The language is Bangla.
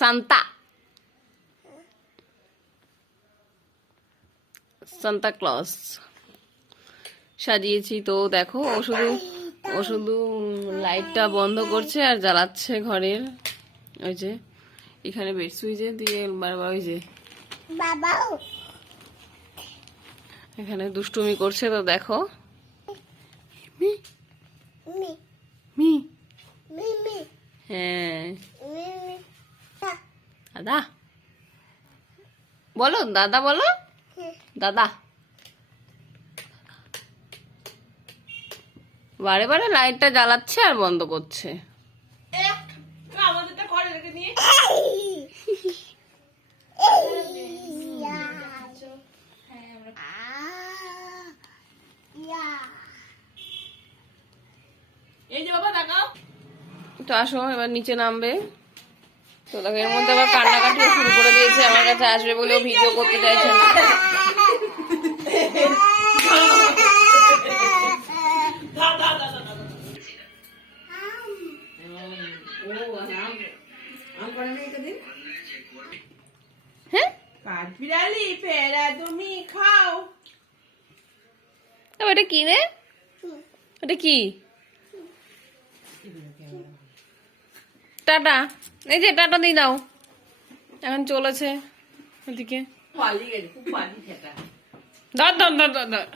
সান্তা সান্তা ক্লজ সাজিয়েছি। তো দেখো ও শুধু লাইটটা বন্ধ করছে আর জ্বালাচ্ছে ঘরের। ওই যে এখানে বেড সুইচে দিয়ে বারবার ওই যে এখানে দুষ্টুমি করছে। তো দেখো হ্যাঁ দাদা বলো, দাদা বলো, দাদা। বারে বারে লাইটটা জ্বালাচ্ছে আর বন্ধ করছে। তো আসো এবার নিচে নামবে। তো দেখো এর মধ্যে আবার কান্নাকাটিও শুরু করে দিয়েছে। আমার কাছে আসবে বলেও ভিডিও করতে চাইছে না। তুমি খাও। ওটা কি রে? ওটা কি? টাটা, এই যে টাটা দিয়ে দাও। এখন চলেছে ওদিকে। পালিয়ে গেছে, খুব পালি খেতা। ধর ধর ধর ধর ধর।